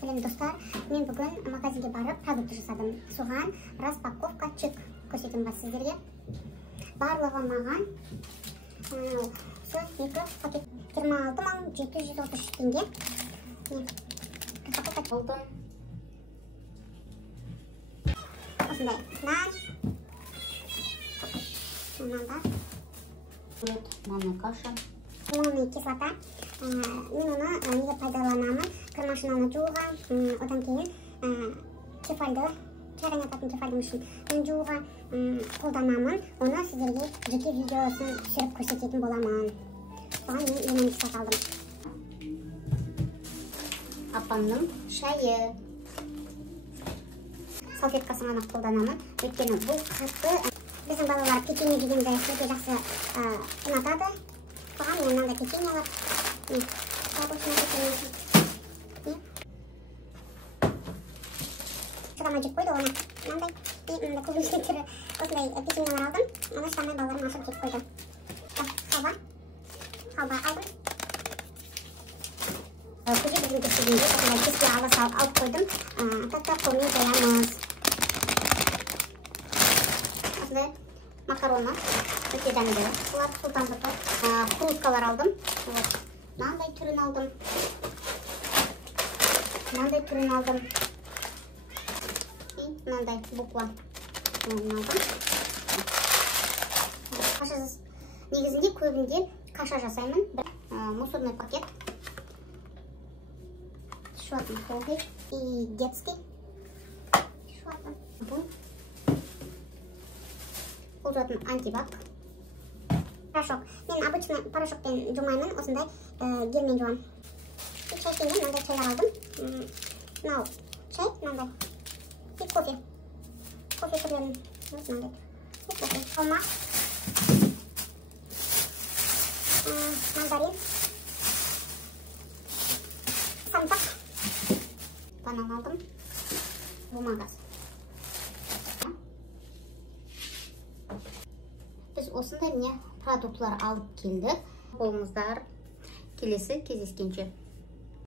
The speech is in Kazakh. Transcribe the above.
Сәлем достар, мен бүгін магазинге барып продукт жасадым. Соған распаковка чек көрсетемін сіздерге. Барлығы маған 2 пакет 26.733 теңге. Распаковка болдым. Осындай нан. Манная каша. Лимонная кислота. Мен оны неге пайдаланамын? Кірмашинаны жууға, одан кейін кефальды, чай қайнататын кефальдың үшін мен жууға қолданамын. Оны сіздерге жеке видеосын түсіріп көрсететін боламын. Соған мен лимонный кислота алдым. Апамның шайы. Салфеткасын ғана қолданамын. Өйткені бұл қатты біздің балалар печенье дегенді өте жақсы ұнатады. Соған мен мынандай печеньелер Шыдамай жеп қойды оны. Мынандай көбінесе түрі осындай печеньелер алдым. Оны шыдамай балаларым ашып жеп қойды. Халва алдым. Көже біздің көшегенде осындай кеске алып қойдым. Тәтті қолмен жаямыз. Осындай макароны өте дәмді. Бұлар сұлтан бұты. Фруткалар алдым. Мынандай түрін алдым. Мынандай түрін алдым. Мынандай буква алдым. Кашасыз негізінде көбінде каша жасаймын. Мусорный пакет. Шуатын полный и детский. Шуатын. Бұл жатын антибак. Порошок. Мен обычно порошокпен жумаймын, осындай гелмен жуам. Чайкенде мынандай чайлар алдым. Мынау чай, мынандай. И кофе. Кофе түрлерін. Мынандай. И кофе. Алма. Мандарин. Самсақ. Банан алдым. Бумагасы. Біз осындай продуктлар алып келдік. Болыңыздар. Келесі кездескенше.